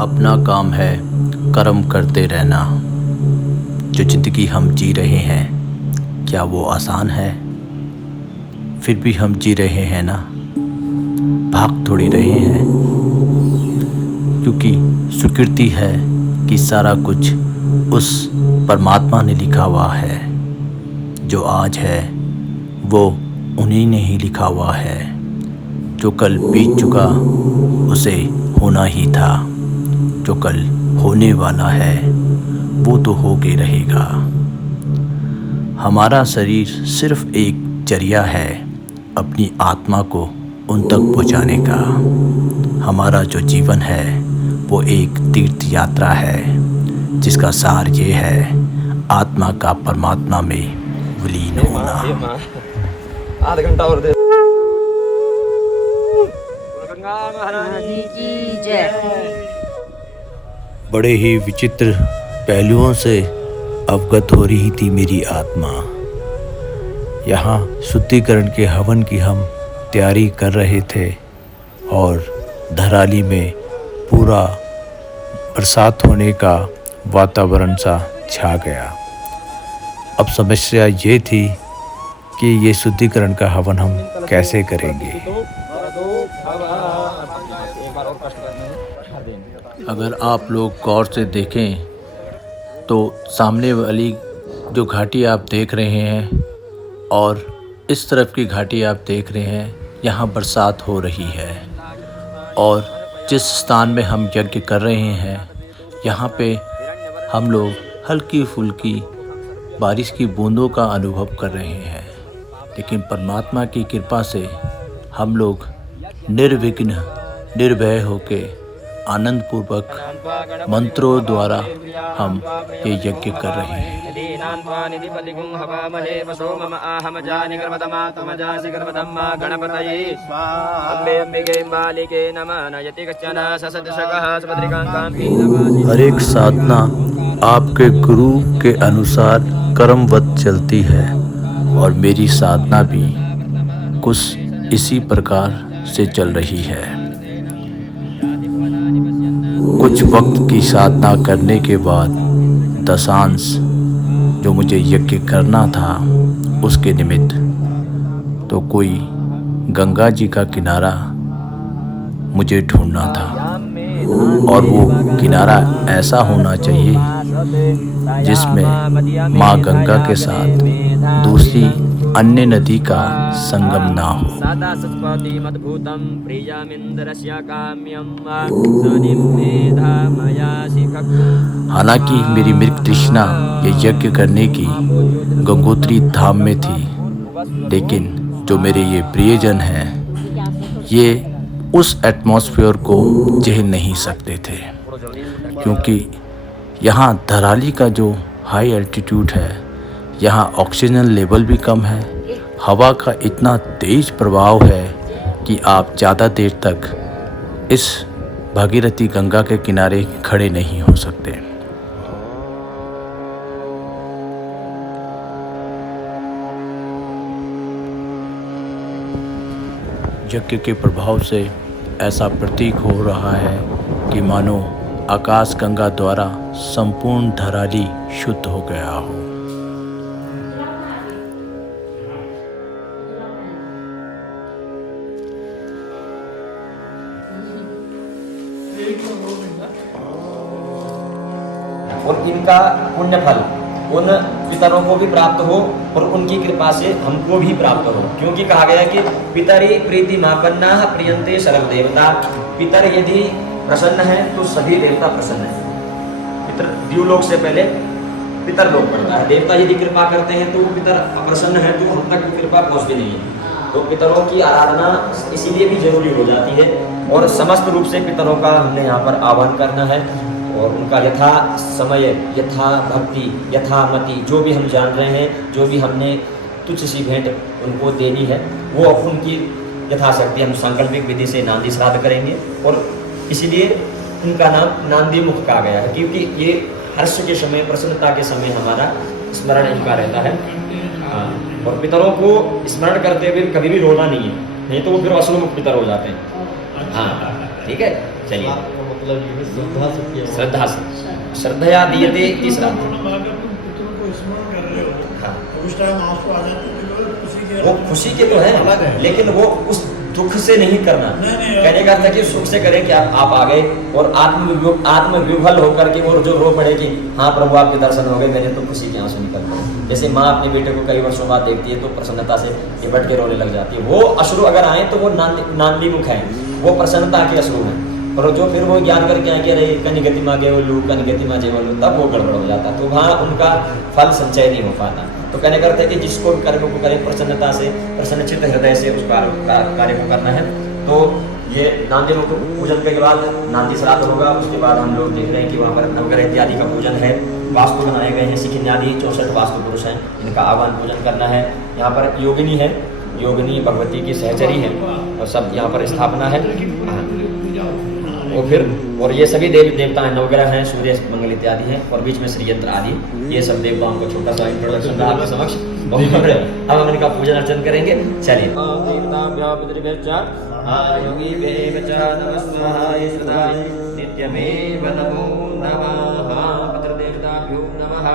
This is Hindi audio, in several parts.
अपना काम है कर्म करते रहना। जो ज़िंदगी हम जी रहे हैं, क्या वो आसान है? फिर भी हम जी रहे हैं ना, भाग थोड़ी रहे हैं। क्योंकि स्वीकृति है कि सारा कुछ उस परमात्मा ने लिखा हुआ है। जो आज है वो उन्हीं ने ही लिखा हुआ है। जो कल बीत चुका उसे होना ही था। जो कल होने वाला है वो तो हो के रहेगा। हमारा शरीर सिर्फ एक जरिया है अपनी आत्मा को उन तक पहुँचाने का। हमारा जो जीवन है वो एक तीर्थ यात्रा है, जिसका सार ये है आत्मा का परमात्मा में विलीन होना। आधा घंटा और दे। बड़े ही विचित्र पहलुओं से अवगत हो रही थी मेरी आत्मा। यहाँ शुद्धिकरण के हवन की हम तैयारी कर रहे थे और धराली में पूरा बरसात होने का वातावरण सा छा गया। अब समस्या ये थी कि ये शुद्धिकरण का हवन हम कैसे करेंगे। अगर आप लोग गौर से देखें तो सामने वाली जो घाटी आप देख रहे हैं और इस तरफ की घाटी आप देख रहे हैं, यहाँ बरसात हो रही है। और जिस स्थान में हम यज्ञ कर रहे हैं, यहाँ पे हम लोग हल्की फुल्की बारिश की बूंदों का अनुभव कर रहे हैं। लेकिन परमात्मा की कृपा से हम लोग निर्विघ्न निर्भय होके आनंदपूर्वक मंत्रों द्वारा हम ये यज्ञ कर रहे हैं। हर एक साधना आपके गुरु के अनुसार कर्मवत चलती है और मेरी साधना भी कुछ इसी प्रकार से चल रही है। कुछ वक्त की साधना करने के बाद दशांश जो मुझे यज्ञ करना था उसके निमित्त तो कोई गंगा जी का किनारा मुझे ढूंढना था। और वो किनारा ऐसा होना चाहिए जिसमें माँ गंगा के साथ दूसरी अन्य नदी का संगम ना हो। हालांकि मेरी मृग तृष्णा ये यज्ञ करने की गंगोत्री धाम में थी, लेकिन जो मेरे ये प्रियजन हैं ये उस एटमॉस्फेयर को झेल नहीं सकते थे। क्योंकि यहाँ धराली का जो हाई एल्टीट्यूड है, यहाँ ऑक्सीजन लेवल भी कम है, हवा का इतना तेज प्रभाव है कि आप ज़्यादा देर तक इस भागीरथी गंगा के किनारे खड़े नहीं हो सकते। यज्ञ के प्रभाव से ऐसा प्रतीक हो रहा है कि मानो आकाश गंगा द्वारा संपूर्ण धराली शुद्ध हो गया हो। और इनका पुण्य फल उन पितरों को भी प्राप्त हो और उनकी कृपा से हमको भी प्राप्त हो। क्योंकि कहा गया कि पितरी प्रीति मापन्ना प्रियंते सर्व देवता। पितर यदि प्रसन्न है तो सभी देवता प्रसन्न है। पितर द्युलोक से पहले पितर लोक पड़ता है। देवता यदि कृपा करते हैं तो पितर प्रसन्न है तो हम तक कृपा पहुंचती नहीं है। तो पितरों की आराधना इसीलिए भी जरूरी हो जाती है और समस्त रूप से पितरों का हमने यहाँ पर आह्वान करना है और उनका यथा समय, यथा भक्ति, यथा मति, जो भी हम जान रहे हैं, जो भी हमने तुच्छ सी भेंट उनको देनी है, वो अब उनकी यथाशक्ति हम सांकल्पिक विधि से नांदी श्राद्ध करेंगे। और इसीलिए उनका नाम नांदी मुख कहा गया है, क्योंकि ये हर्ष के समय, प्रसन्नता के समय हमारा स्मरण इनका रहता है। और पितरों को स्मरण करते हुए कभी भी रोना नहीं है, नहीं तो वो फिर असुरमुख पितर हो जाते हैं। हाँ, ठीक है, चलिए। श्राद्ध का मतलब ये है श्रद्धा से किया हुआ। श्रद्धा से, श्रद्धया दीयते इति श्राद्ध। अगर तुम पितरों को स्मरण कर रहे हो हाँ। तो उस टाइम आंसू आ जाते हैं तो खुशी के वो खुशी के तो अलग है, है। लेकिन वो उस दुख से नहीं करना। नहीं, कहने का अर्थ है कि सुख से करें कि आप आ गए और आत्मविह्वल होकर के वो जो रो पड़े कि हाँ प्रभु आपके दर्शन हो गए, मेरे तो खुशी के आंसू निकल पड़े। जैसे माँ अपने बेटे को कई वर्षों बाद देखती है तो प्रसन्नता से लिपट के रोने लग जाती है। वो अश्रु अगर आए तो वो नांदी मुख है, वो प्रसन्नता के अश्रु हैं। और जो फिर वो ज्ञान करके आए कि अरे कनिगति माँ गेवलू, कनिगति माँ जेवलू, तब वो गड़बड़ हो जाता, तो वहाँ उनका फल संचय नहीं हो पाता। तो कहने का अर्थ है कि जिसको कर्म को करें प्रसन्नता से, प्रसन्नचित्त हृदय से उस कार्य को करना है। तो ये नांदी मुख पूजन के बाद नांदी श्राद्ध होगा। उसके बाद हम लोग देख रहे हैं कि वहाँ पर नवग्रह इत्यादि का पूजन है, वास्तु बनाए गए हैं, सिखिन्यादि 64 वास्तु पुरुष हैं, इनका आह्वान पूजन करना है। यहाँ पर योगिनी है, योगिनी भगवती की सहचरी है और सब यहाँ पर स्थापना है। और फिर और ये सभी देवी देवता हैं, नवग्रह हैं, सूर्य मंगल इत्यादि हैं और बीच में श्री यंत्र आदि, ये सब देवताओं को छोटा सा इंट्रोडक्शन रहा आपके समक्ष। और अब हम इनका पूजन अर्चन करेंगे। चलिए। नित्यमेव नमो नमः पितृदेवताभ्यो नमः।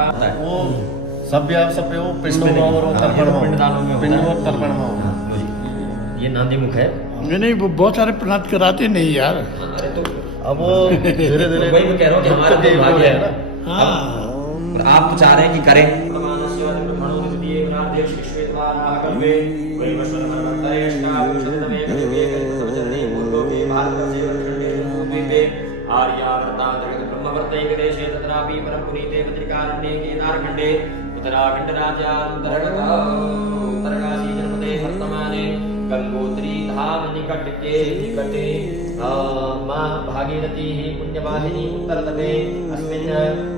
सभ्यो पिंडों और पिंडदानों में पिंड और तर्पण में होगा। ये नांदी मुख है। नहीं वो बहुत सारे प्रार्थ कराते नहीं यार। अरे तो अब वो धीरे धीरे वही मैं कह रहा हूँ कि हमारा तो भाग्य है। हाँ। और आप तो चाह रहे हैं कि करें। उत्तराखंड उत्तरकाशी जनपदे वर्तमाने गंगोत्री धाम निकट के निकटे मां भागीरथी पुण्यवाहिनी उत्तरतटे अस्मिन्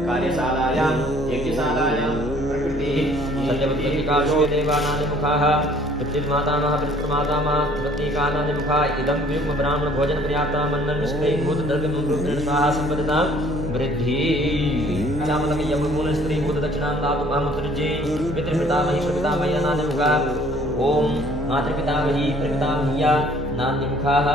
कार्यशालायां यज्ञशालायां प्रकृति सत्यवती विकासो देवानादिमुखाः पितृमातामह पितृमातामह प्रतीकानादिमुखा इदं युग्म ब्राह्मण भोजन पर्याप्ता मन्नं निष्क्रिय भूत द्रव्य रूपेण स्वाहा संपदता वृद्धि चामलक यमूल स्त्री भूत दक्षिणां दातु मामुत्रिजे पितृपितामही प्रपितामही अनादिमुखा ओम मातृपितामही प्रपितामहीया नान्यमुखाः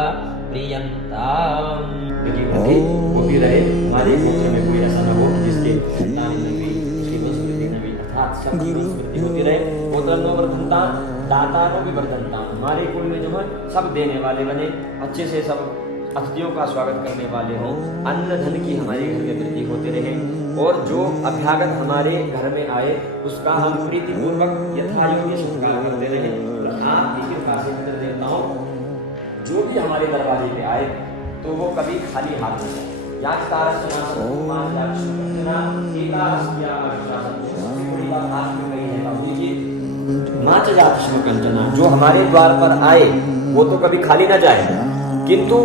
प्रियंताम। क्योंकि उनकी वो भी रहे, हमारे गोत्र में कोई ऐसा न हो जिसके संतान न भी, उसकी वंशवृद्धि न भी, अर्थात सब वंशवृद्धि होती रहे। गोत्र न वर्धनता दाता न भी वर्धनता, हमारे कुल में जो है सब देने वाले बने, अच्छे से सब अतिथियों का स्वागत करने वाले हों, अन्न धन की हमारे घर में वृद्धि होते रहे। और जो अभ्यागत हमारे घर में आए उसका हम प्रीतिपूर्वक यथायोग्य सत्कार करते रहे। आपकी कृपा से पितृ देवताओं जो भी हमारे दरवाजे पे आए तो वो कभी खाली हाथ नहीं जाए। जो हमारे द्वार पर आए वो तो कभी खाली ना जाए, किंतु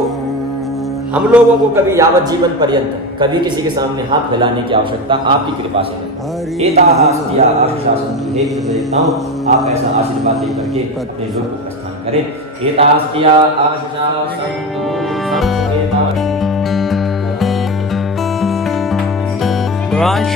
हम लोगों को कभी यावत जीवन पर्यंत कभी किसी के सामने हाथ फैलाने की आवश्यकता आपकी कृपा से है। एताः अस्त्या आशासन्तु, हे देवताओं आप ऐसा आशीर्वाद दे करके अपने लोग को प्रस्थान करें। एताः अस्त्या आशासन्तु। राज